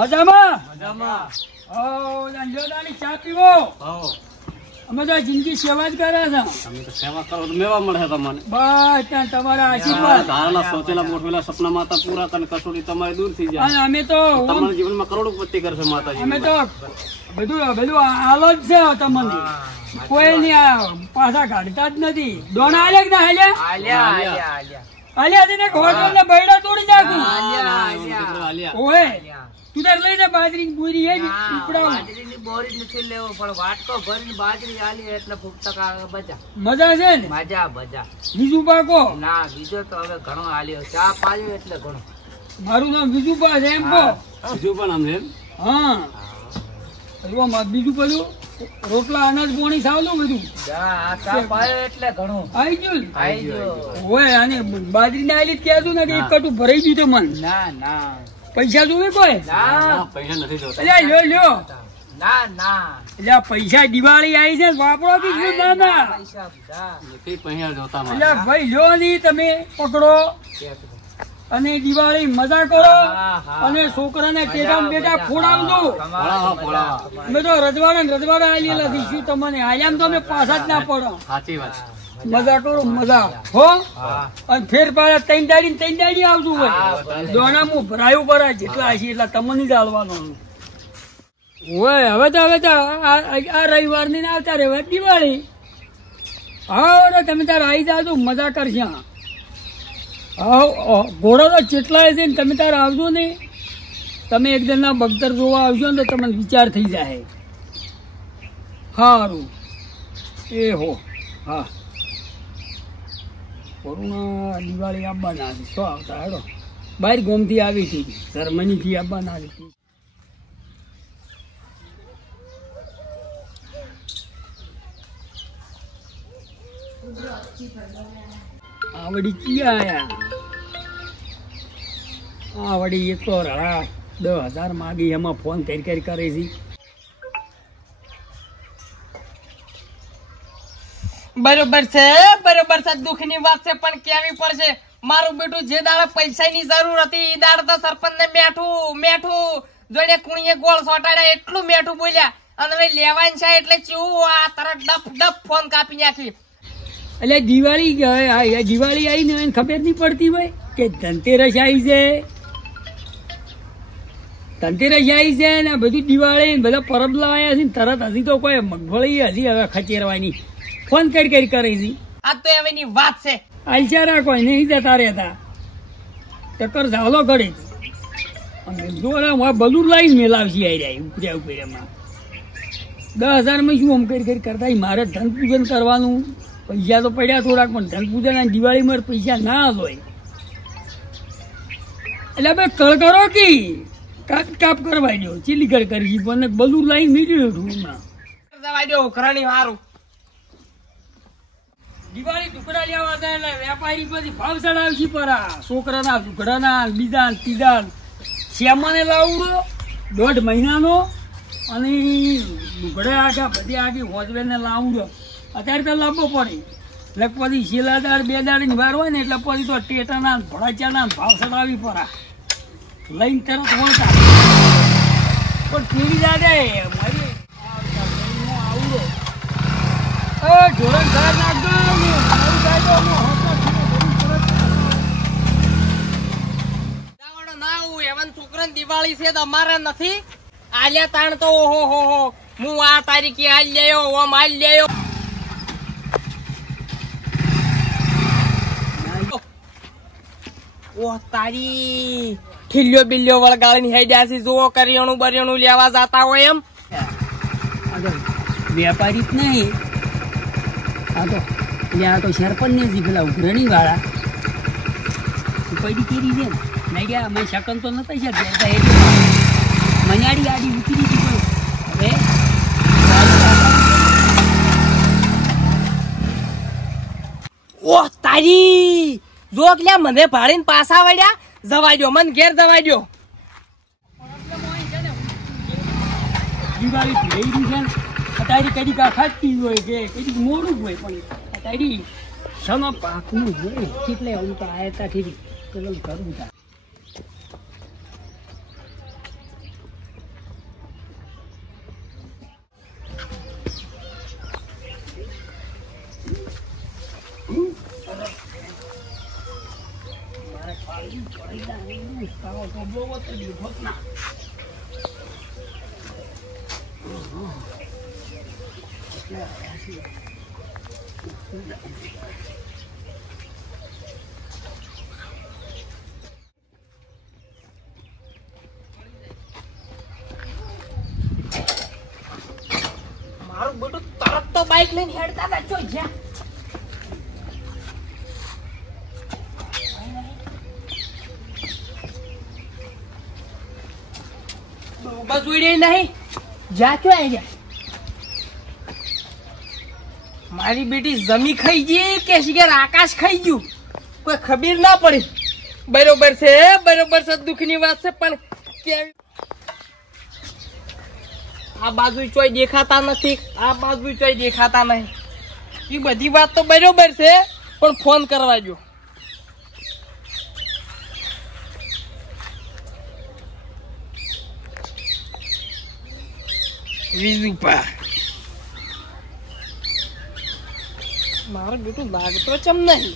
મજામાં મજામાં. અંજોદાની ચા પીવો. અમે તો જિંદગી સેવા જ કરે છે. તમે તો સેવા કરો તો મેવા મળે તમને. બસ ત્યાં તમારા આશીર્વાદ. ધારેલા સોચેલા મોટવેલા સપના માતા પૂરા કરે, કસોટી તમારી દૂર થઈ જાય. અને અમે તો તમારા જીવનમાં કરોડોપતિ કરશે માતાજી. અમે તો બધું આલો જ છે તમને. કોઈ નહીં પાછા કાઢતા જ નથી. દોણા આલ્યા કે ના આલ્યા? આલ્યા છે ને હોટલ બૈડા તોડી નાખું. ઓહે તું તાર લઈને બાજરી પૂરી એ બાજરીની બોરી નથી લેવો પણ વાટકો ભરીને બાજરી આલી એટલે ફૂટકા બજા મજા છે ને? મજા બજા. બીજું પાકો ના બીજો તો હવે ઘણો આલ્યો, ચા પાયો એટલે ઘણો. મારું નામ બીજું પા છે એમ કહો. બીજું પણ આમ છે. હા બીજું બધું રોટલા અનાજ પોણી સાવલું બધું ચા પાયો એટલે ઘણું આવી ગયું. આઈ ગયો. ઓય આને બાજરી ને આલી કહેતું ને કે એક કટું ભરાઈ ગયું તો મન. ના ના પૈસા જોવે કોઈ? ના પૈસા નથી જોતા. લ્યો લ્યો ના ના એટલે પૈસા દિવાળી આવી છે વાપરો બીજું ના ના. પૈસા બધા નથી પૈસા જોતા મારે. એટલે ભાઈ લ્યો નહીં તમે પકડો અને દિવાળી મજા કરો અને છોકરાને પેટા બેટા ફોડાવજો. અમે તો રજવાડા આલેલા દઈશું તમને. આયામ તો અમે પાછા જ ના પડો. સાચી વાત. મજા કરો મજા હો. અને ફેર પાછા ત્રણ દાડી આવતું હોય. દોણામાં ભરાયું ભરાય જેટલા હશે એટલા તમને જ હાલવાનું હોય. હવે તો આ રવિવાર ની આવતા રહેવા દિવાળી. હા તમે તાર આવી જાજો મજા કરશે. હા ઘોડો તો ચેટલાય છે ને તમે તાર આવજો ને. તમે એક જણના બગતર જોવા આવશો ને તો તમને વિચાર થઈ જાય. સારું એ હો. હા કોરોના દિવાળી આવવાના છે. શું આવતા હેડો બહાર ગોમથી આવી હતી, જર્મનીથી આવવાના હતી. આવડી ક્યાં આયા? આવડી એક તો રડા 10,000 માગી, એમાં ફોન કરી કરે છે. બરોબર છે દુઃખ ની વાત છે પણ કેવી પડશે. મારું બેટું જે દાડે પૈસા ની જરૂર હતી એ દાડે તો સરપંચ ને મેઠું જોઈને કુણીએ ગોળ સોટાડ્યા એટલું મેઠું બોલ્યા અને હવે લેવાનું છે એટલે ચેવું આ તરત ડફ ફોન કાપી નાખી. એટલે દિવાળી આવી ને એને ખબર નહીં પડતી હોય કે ધનતેરસ આવી છે. ધનતેરસ આવી છે ને બધું દિવાળી બધા પરબ લાવ્યા છે. તરત હજી તો કોઈ મગફળી હજી હવે ખચેરવાની ફોન કરી કરે છે. આ તો હવે ની વાત છે. આલચારા કોઈ નહીં જતા રહેતા ચક્કર ઝાલો ઘડે જો બધું લાવીને મેલાવશી આવી રહ્યા ઉપર્યામાં 10,000 માં શું આમ કરી કરતા. મારે ધન પૂજન કરવાનું, પૈસા તો પડ્યા થોડાક પણ ધન પૂજન અને દિવાળી માં પૈસા ના હોય એટલે ભાઈ કર કરો કે કાપ કરવા દો. ચીલી કર કરી પણ બધું લાઈન મીડ્યું એમાં જવા દો ઉખરાણી હારું. દિવાળી ટુકડા લેવા હતા એટલે વેપારી પછી ભાવ ચડાવશી પરા. છોકરાના ટુકડાના બીજા ત્રીજા શ્યામાને લાવડો 1.5 મહિનાનો અને ટુકડા આખા બધી આખી હોજવેલને લાવડો. અત્યારે તો લાવવો પડે એટલે પછી શીલાદાર 2 દાડની વાર હોય ને એટલે પછી તો ટેટાના ભડાચાના ભાવ ચડાવી પરા. લઈને તરત વળતા પણ પીડી દાદે મારી આવડો ઢોરણ ઘર નાખજો. દિવાળી છે તો અમારે નથી આલ્યા તાણ તો ઓહો હો હું આ તારીખે હાલ લ્યો ઓમ હાલ લ્યો. ઓહ તારી ખીલ્યો બિલ્યો વળગાડીને હેડ્યા છે. જુઓ કરિયાણું લેવા જતા હોય એમ. વેપારી જ નહીં આ તો સરપંચ ને પેલા ઉઘરણી વાળા પૈડી કેરી છે ને ગયા. અમે શકન તો નતા શકતા મનાડી આડી ઉતરી હતી પણ હવે ઓહ તારી જો એટલે મને ભાડીને પાછા વળ્યા. જવા દો મને ઘેર જવા દો. દિવાળી થઈ રહી છે ને અત્યારે કદી ખાતી હોય કે કદી મોડું હોય પણ અત્યારે સમા પાકનું હોય એટલે હું તો આયતા થી પેલું કરવું થાય. જોવો તો દેખો જ ના. મારું બેટું તરત તો બાઈક લઈને હેડતા હતા જો જ્યાં બસ ઉડી નહીં જા ક્યાં આવી ગયા મારી બેટી જમી ખાઈ ગઈ કે શિકાર આકાશ ખાઈ ગયું કોઈ ખબર ના પડી બરોબર છે દુઃખની વાત છે પણ કેવી આ બાજુ ચોય દેખાતા નથી આ બાજુ ચોય દેખાતા નહીં એ બધી વાત તો બરોબર છે પણ ફોન કરવા જો વિજુપા મારું બેટું લાગતો ચમ નહીં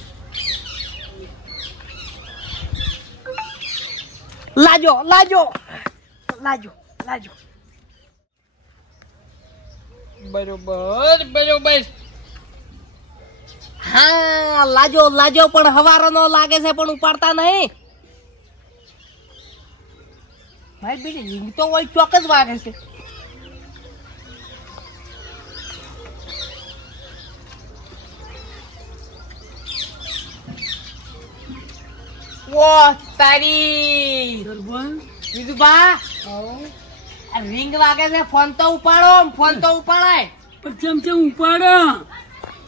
લાજો બરોબર હા લાજો પણ હવારનો લાગે છે પણ ઉપાડતા નહીં ભાઈ બેટી રીંગ તો હોય ચોક્કસ વાગે છે ઓ તારી બીજું બા રિંગ વાગે છે ફોન તો ઉપાડાય પણ ચમ ઉપાડો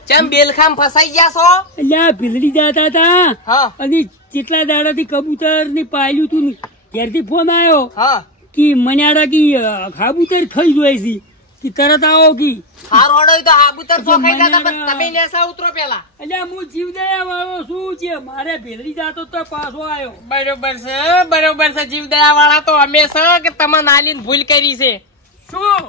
ચમ બેલખામ ફસાઈ ગયા છો એટલે ભીલડી જતા હતા હા અને કેટલા દાડાથી કબૂતર ને પાયલું તું ઘેરથી ફોન આવ્યો હા કે મન્યાડા કી ખાબૂતર ખાઈ જોઈ છે કે તરત આવો કી હારોડો તો હાબુતર ચોખાઈ જતા પણ તમે નેસા ઉતરો પેલા એટલે હું જીવદયા વાળો શું છે મારે ભીલડી જતો તો પાછો આવ્યો બરોબર છે જીવદયા વાળા તો અમે છે કે તમે નાલીને ભૂલ કરી છે શું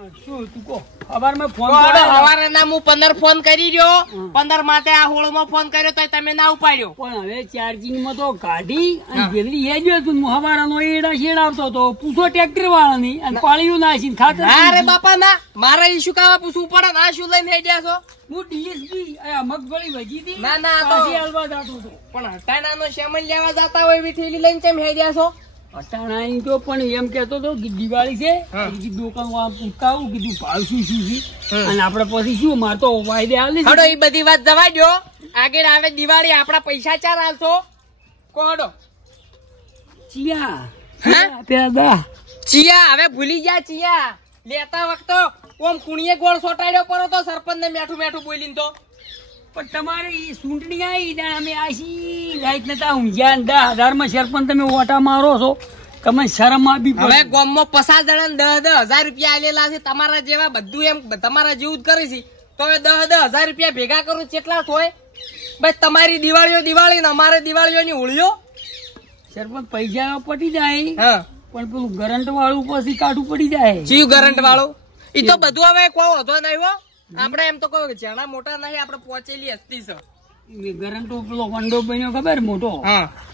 શું તું કહો સવારમાં ફોન સવારે ના હું 15 ફોન કરી રહ્યો 15 માટે આ હોળમાં ફોન કર્યો તો તમે ના ઉપાડ્યો પણ હવે ચાર્જિંગ માં તો કાઢી અને ભીલડી એ જ હતું હું હવારાનો એડા શેડાવતો હતો પૂછો ટ્રેક્ટર વાળાની અને પાળીયું નાખીને ખાતર અરે બાપા ના મારે ઈશુ કાવા પૂછવું પડે ના શું લઈને હેડ્યા છો હું ડીએસપી મગફળી વજી હતી ના તો પાછી હાલવા જતો હતો પણ હટાણાનો સામાન લેવા જતા હોય એવી થેલી લઈને કેમ હેડ્યા છો અટાણાની તો પણ એમ કેતો હતો કે દિવાળી છે દુકાન પૂછતાવું કીધું ભાવ શું છે અને આપડે પછી શું મારે તો વાયદે હાલે હડો એ બધી વાત જવા દો આગળ આવે દિવાળી આપડા પૈસા ચાર હાલશો કોડો ચિયા હવે ભૂલી ગયા ચિયા લેતા વખતે ઓમ કુણીએ ગોળ સોટાડ્યો પડો તો સરપંચ ને મેઠું બોલીને તો પણ તમારે એ ચૂંટણી આવી ને અમે આશી લાઈટ નતા ઊંઝ્યા 10,000 માં સરપંચ તમે ઓટા મારો છો તમે શરમ આપી હવે ગામમાં 50 જણા 10,000 રૂપિયા આલેલા છે તમારા જેવા બધું એમ તમારા જેવું જ કરે છે તો હવે 10,000 રૂપિયા ભેગા કરું કેટલા થાય બસ તમારી દિવાળી ને અમારે દિવાળીઓની હોળીઓ સરપંચ પૈસા પટી જાય હા પણ પેલું કરંટ વાળું પછી કાઢવું પડી જાય ચીવ કરંટ વાળું ઈ તો બધું હવે કોઈ વધો નહીં હો આપડે એમ તો કોઈ જણા મોટા નહીં આપડે પહોંચેલી હસ્તી છે ગરંટો પેલો વંડો બન્યો ખબર મોટો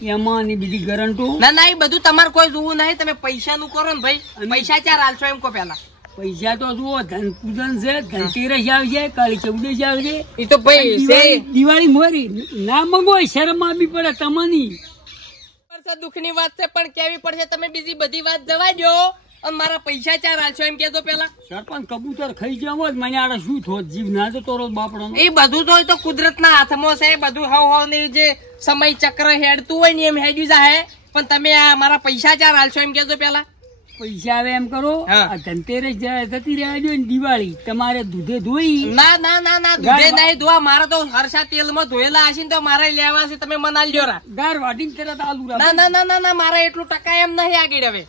એમાં ની બીજી ગરંટો ના એ બધું તમારે કોઈ જોવું નહીં તમે પૈસા નું કરો ને ભાઈ પૈસા ચાર હાલશો એમ કો પેલા પૈસા તો જુઓ ધન પૂજન છે ધનતેરસ આવશે કાળી ચૌદશ આવશે એ તો ભાઈ દિવાળી મોરી ના મંગો શરમ આપવી પડે તમને દુઃખ ની વાત છે પણ કેવી પડશે તમે બીજી બધી વાત જવા દો અને મારા પૈસા ચાર હાલશો એમ કેજો પેલા સરપંચ કબૂતર ખાઈ જાવ મને આડે શું થોત જીવ ના જતો રોજ બાપડો એ બધું તો કુદરત ના હાથમાં છે બધું હવ ની જે સમય ચક્ર હેડતું હોય ને એમ હેડ્યું જાય પણ તમે આ મારા પૈસા ચાર હાલશો એમ કેજો પેલા પૈસા આવે એમ કરો ધનતેરસ જતી રહ્યા દો દિવાળી તમારે દૂધે ધોઈ ના દૂધે નહીં ધોવા મારે તો હરસા તેલ માં ધોયેલા હશે તો મારે લેવા છે તમે મનાલ લ્યો ગાર વાટીને તરત આલુ ના મારે એટલું ટકા એમ નહીં આગળ હવે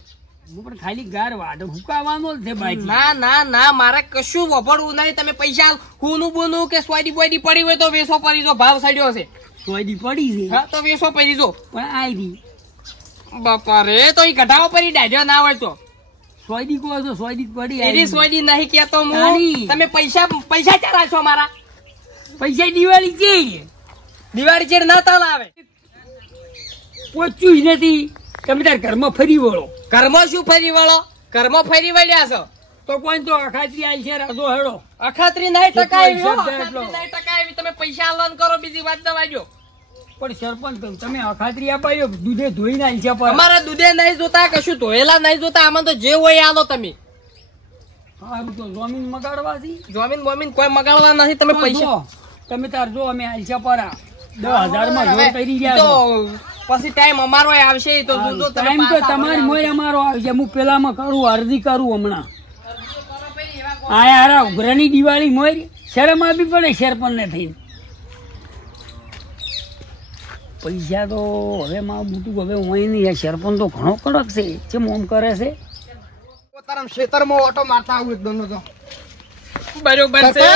પણ ખાલી ગાર વાટ હુકાવાનો જ છે બાજી ના મારે કશું વપડવું નહીં તમે પૈસા હુનું બોનું કે સ્વાડી બોડી પડી હોય તો વેસો પડી જો ભાવ સડ્યો છે સ્વાડી પડી છે હા તો વેસો પડી જો પણ આવી બાપા રે તો એ ઘટાવો પડી ડાઢ્યો ના હોય તો સ્વાડી કહો છો સ્વાડી પડી એની સ્વાડી નહીં કેતો હું તમે પૈસા ચાર છો મારા પૈસા દિવાળી છે દિવાળી ચેડ ના તાલ આવે પહોંચ્યું જ નથી તમે તાર ઘરમાં ફરી વળો. ઘરમાં શું ફરી વળો? ઘરમાં ફરી વળ્યા છો તો કોઈ તો અખાત્રી આવી છે રાધો હેડો. અખાત્રી નહીં ટકાવી હો, જેટલો અખાત્રી નહીં ટકાવી. તમે પૈસા લોન કરો, બીજી વાત દવાજો. પણ સરપંચ તમે અખાત્રી અપાયો દૂધે ધોઈને આવી છે પર. અમારા દૂધે નહીં જોતા, કશું ધોયેલા નહીં જોતા. આમાં તો જે હોય આલો તમે. સારું તો જમીન મગાડવાથી જમીન બમીન કોઈ મગાડવા નથી. તમે પૈસા તમે તાર જો અમે આવી છે પર 10,000 માં જોર કરી ગયા છો. તો પછી ટાઈમ અમારો આવશે તો જોજો તમે. ટાઈમ તો તમારી મોય અમારો આવશે. હું પેલામાં કરું અરજી કરું હમણાં. આયા ઉઘરાની દિવાળી મોય શરમ આપવી પડે સરપંચ ને થઈને. પૈસા તો હવે માં મોટું હવે હોય નહીં. સરપંચ તો ઘણો કડક છે. કેમ ઓમ કરે છે? પોતાના ખેતરમાં ઓટો મારતા આવું એકદમ તો. બરોબર છે,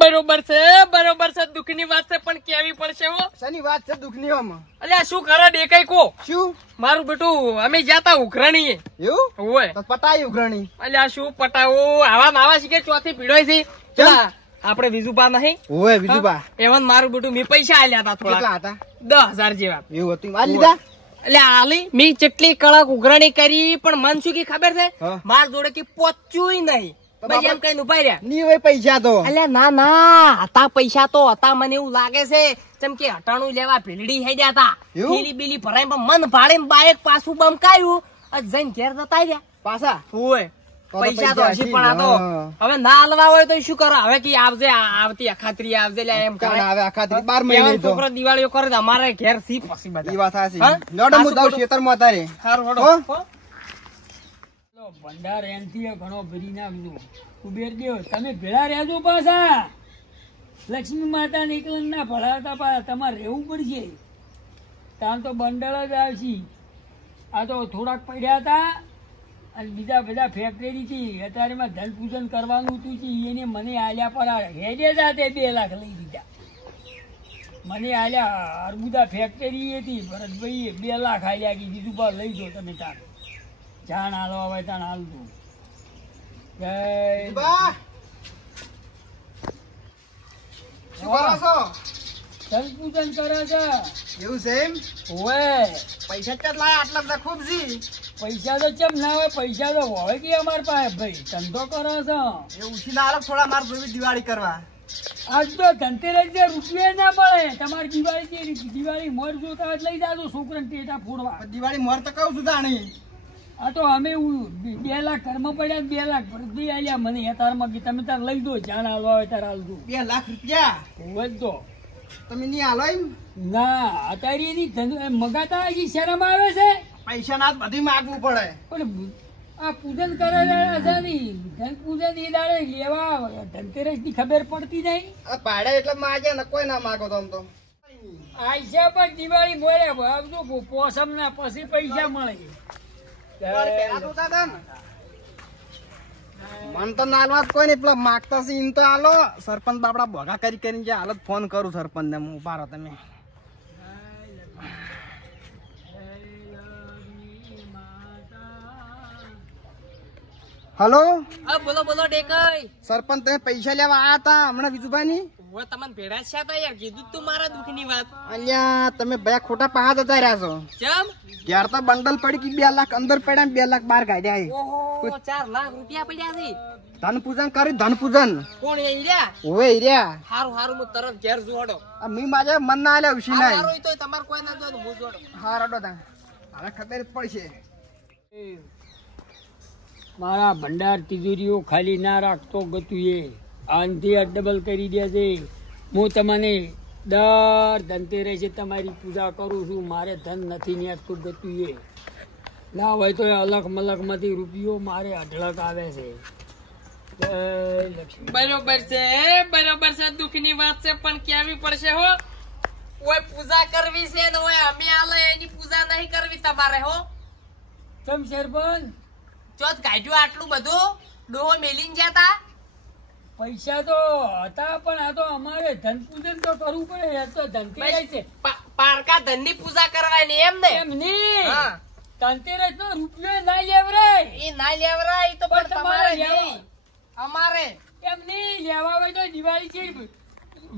બરોબર છે, બરોબર છે. દુઃખની વાત છે પણ કેવી પડશે હો. શેની વાત છે દુઃખની આમાં? અલ્યા શું કરે દેખાય કો? શું મારું બેટું અમે જાતા ઉઘરાણીએ. એવું હોય તો પટાયું ઉઘરાણી. અલ્યા શું પટાવું? આવા માવા શીખે ચોથી પીડોય છે. પેલા આપણે વિજુબા નહીં ઓય બીજુબા એવન મારું બેટું મેં પૈસા આલ્યા હતા થોડા કેટલા હતા? 10,000 જેવા. એવું હતું આ લીધા? એટલે આલી મેં જેટલી કડક ઉઘરાણી કરી પણ મન શું કી ખબર છે? હા. માર જોડે કે પહોંચ્યું નહીં. ભાઈ એમ કઈ ઉભા રહ્યા. ની હોય પૈસા તો. અલ્યા ના ના હતા પૈસા તો હતા. મને એવું લાગે છે જેમ કે હટાણું લેવા ભીલડી હેડ્યા હતા. એવું? થેલી બીલી ભરાઈ પણ મન ભાડે બાઈક પાછું બમકાયું. જઈને ઘેર જતા રહ્યા પાછા હોય. તો પૈસા તો પૈસા હજી હશે. પણ આ તો હા. હવે ના હાલવા હોય તો શું કરો? હવે કે આવજે આવતી અખાત્રી આવજે લે એમ કાન કરે. આવે આખા 12 મહિને એવા તો. છોકરો દિવાળીઓ કરે તો અમારે ઘેર સી પછી ઈ બધા. વાત સાચી. હા? લોડો હું આ જાઉં શું ખેતરમાં તારે. હારું હડો. હો? હો? ભંડાર એનથી ઘણો ભરી નાખજો. કુબેર દેવ તમે ભેળા રહેજો પાછા. લક્ષ્મી માતા નીકળન ના ભળાતા પાછા તમારે રહેવું પડશે. ત્યાં તો બંડલ જ આવશે. આ તો થોડાક પડ્યા હતા અને બીજા બધા ફેક્ટરી થી અત્યારેમાં ધન પૂજન કરવાનું હતું કે એને મને આલ્યા પર હેડે જાતે 2 લાખ લઈ દીધા. મને આલ્યા અર્બુદા ફેક્ટરી હતી ભરતભાઈ 2 લાખ આલ્યા કે બીજું પર લઈ જાઓ તમે તાર જાણ હાલવા હોય તાણ હાલતું. જય બા શું કરો છો? ધન પૂજન કરે છે. એવું છે એમ? ઓવે પૈસા કેટલા લાયા? આટલા બધા ખૂબ જી. પૈસા તો ચમ ના હોય? પૈસા તો હોય કે અમાર પાસે ભાઈ ધંધો કરો છો. એ ઉછીના આલો થોડા માર જોવી દિવાળી કરવા. આજ તો ધનતેરસ છે રૂપિયા ના મળે. તમારી દિવાળી મોર જોતા હોય તો લઈ જાજો છોકરાને ટેટા ફોડવા. દિવાળી મોર તો કહું છું તાણી. આ તો અમે 2 લાખ ઘરમાં પડ્યા 2 લાખ ભરતી આલ્યા મને હેતારમાં કે તમે તાર લઈ દો જાણ હાલવા હોય તાર હાલજો. 2 લાખ રૂપિયા હોય તો તમે નહીં હાલો એમ? ના અત્યારે એની ધંધો મગાતા હજી શરમ આવે છે. પૈસા ના બધી માગવું પડે. પણ આ પૂજન કરે છે નહીં ધન પૂજન એ દાડે લેવા ધનતેરસ ની ખબર પડતી નહીં. આ પાડે એટલે માગે ને કોઈ ના માગો તો આમ તો. આઈશા પણ દિવાળી મોરે આવજો પોસમ ના પછી પૈસા મળે. પેલા તો દાદા ને. મન તો નાલવા જ કોઈ નહીં. પેલા માગતા છે એમ તો હાલો. સરપંચ બાપડા ભોગા કરી કરીને જે હાલત ફોન કરું સરપંચ ને. હું ઉભા રહો તમે. હલો હા બોલો બોલો ડેકઈ. સરપંચ તમે પૈસા લેવા આયા હતા હમણાં વિજુભાઈ ની? હવે તમને ભેડા છે તા યાર કીધું તું મારા દુઃખની વાત. અલ્યા તમે ભયા ખોટા પહા જતા રહ્યા છો. ચમ? યાર તો બંડલ પડી કે 2 લાખ અંદર પડ્યા 2 લાખ બહાર કાઢ્યા છે. ઓહો 4 લાખ રૂપિયા પડ્યા છે. ધન પૂજન કરી ધન પૂજન. કોણ એ રહ્યા? ઓવે રહ્યા. હારું હારું હું તરત ઘેર જોડો. આ મી માજે મન ના આલે ઉશી ના. હારું તો તમાર કોઈ ના જોડો હું જોડો. હા રડો તા. હવે ખબર જ પડશે. મારા ભંડાર તિજોરીઓ ખાલી ના રાખતો ગતું એ આનથી ડબલ કરી દે છે. હું તમને દર ધનતેરસે તમારી પૂજા કરું છું. મારે ધન નથી નેકતું ગતું એ ના હોય તો અલગ મલકમાંથી રૂપિયો મારે અઢળક આવે છે. જય લક્ષ્મી. બરોબર છે બરોબર છે. દુઃખની વાત છે પણ કેવી પડશે હો. ઓય પૂજા કરવી છે ને ઓય અમે આલે એની પૂજા નહીં કરવી તમારે હો. તમ સરપંચ ચોથ કાઢ્યું આટલું બધું ડોહો મેલીને જતા. પૈસા તો હતા પણ આ તો અમારે ધન પૂજન તો કરવું પડે. આ તો ધનતેરસ છે પારકા ધનની પૂજા કરવાની એમ ને? એમ નહીં. હા. ધનતેરસ નો રૂપિયો ના લેવરાય. એ ના લેવરાય તો પણ પણ તમારે તમારે નહીં. અમારે એમ નહીં લેવા હોય તો દિવાળી છે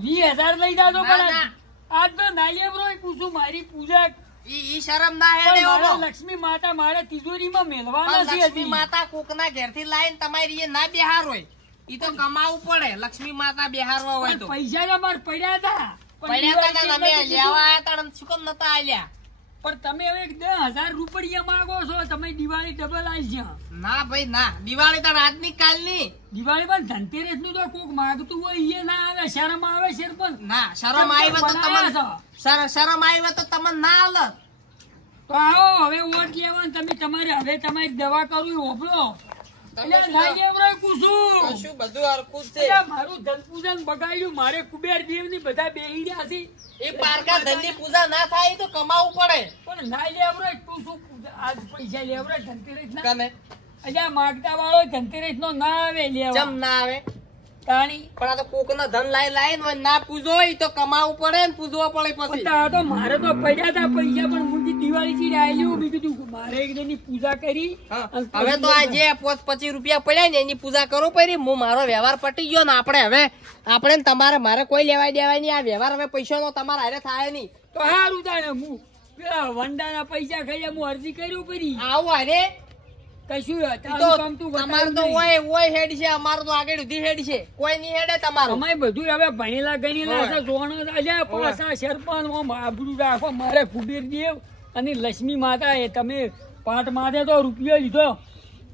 20,000 લઈ જાજો. ના, પણ ના. આજ તો ના લેવરો પૂછું મારી પૂજા ઈ શરમ ના હે પણ લેવો મારે લક્ષ્મી માતા મારે તિજોરીમાં મેલવાના છે લક્ષ્મી હજી. માતા કોકના ઘેરથી લાઈન તમારી એ ના બેહાર હોય ઈ તો કમાવું પડે લક્ષ્મી માતા બેહારવા હોય પણ તો પૈસા તો મારે પડ્યા હતા. પણ પડ્યા તા દિવાળી તમે એટલે લેવા આયા તા ને શું કેમ નતા આલ્યા પણ તમે હવે 10,000 રૂપિયા માંગો છો. તમે દિવાળી ડબલ આવી છે. ના ભાઈ ના દિવાળી તો આજની કાલની દિવાળીમાં ધનતેરસ નું તો કોક માગતું હોય એ ના આવે. શરમ આવે સરપંચ. ના શરમ આવી તો તમને શરમ આવી તો તમને ના આલત તો આવો હવે વોટ લેવાનું. તમે તમારે હવે તમારી દવા કરવી ઓપડો. એટલે ના લેવરાય કુસુમ. કશું બધું હરખું જ છે એટલે મારું ધન પૂજન બગાડ્યું. મારે કુબેર દેવ ની બધા બેહી રહ્યા છે. એ પારકા ધનની પૂજા ના થાય તો કમાવું પડે પણ ના લેવરાય તું શું આજ પૈસા લેવરાય ધનતેરસ ના. કને એટલે માગતા વાળો ધનતેરસ નો ના આવે લેવા. જમ ના આવે તાણી પણ આ તો કોક ના ધન લાઈ હોય ના પૂજો હોય તો કમાવું પડે ને પૂજવા પડે પછી આ તો મારે તો પડ્યા હતા પૈસા પણ મૂકી દિવાળી થી આવેલું. મેં કીધું મારે એક ની પૂજા કરી. હા, અને હવે તો આ જે 25 રૂપિયા પડ્યા ને એની પૂજા કરો પડી હું મારો વ્યવહાર પટી ગયો ને આપણે ને તમારે મારે કોઈ લેવાય દેવાય નહીં આ વ્યવહાર હવે પૈસા નો તમારે હારે થાય નહીં તો હારું તાને હું પેલા વંડાના પૈસા ખાઈ હું અરજી કર્યું કરી. આવું હારે કશું ઈ તો તમારે તો હોય હેડ છે અમારે તો આગળ ઉધી હેડ છે કોઈ નહીં હેડે તમારું અમે બધું હવે ભણેલા ગણેલા છે. જોણો અલ્યા પાછા સરપંચ ઓમ આબરૂ રાખો. મારે કુબેર દેવ અને લક્ષ્મી માતા એ તમે પાટ માથે તો રૂપિયો લીધો.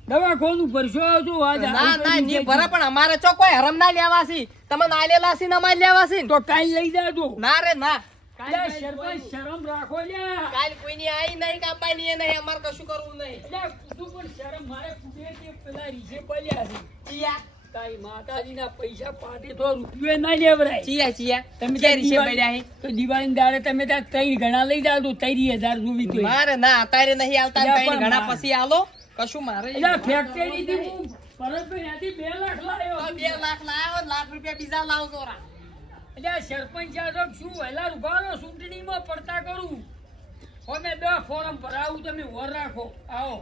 દવાખાનું ભરશો છો આજ ના ના નહીં ભરે પણ અમારે ચો કોઈ હરમ ના લેવા છે તમે ના લેલા છે ને અમારે લેવા છે તો કાલ લઈ જાજો. ના રે ના અલ્યા સરપંચ શરમ રાખો લ્યા. કાલ કોઈની આઈ નહીં કાપાની એ નહીં અમારે કશું કરવું નહીં અલ્યા કુતું પણ શરમ મારે કુબેર દેવ પેલા રીસે પડ્યા છે. ચિયા તારી માતાજીના પૈસા પાટે તો રૂપિયો ના લેવરાય. ચિયા તમે ક્યાં રીસે પડ્યા હે? તો દિવાળી દાડે તમે ત્યાં 3 ગણા લઈ જાવ તો 30,000 રૂપિયા તો. મારે ના અત્યારે નહીં આવતા અલ્યા, ત્રણ પણ ઘણા મારે. પછી આલો કશું મારે એટલે ફેક્ટરી થી હું ભરતભાઈ ત્યાંથી 2 લાખ લાવ્યો. 2 લાખ લાવ્યો લાખ રૂપિયા બીજા લાવજો રા એટલે સરપંચ યાદવ શું વહેલા ઉભારો ચૂંટણીમાં પડતા કરું. અમે 10 ફોરમ ભરાવું તમે વર રાખો. આવો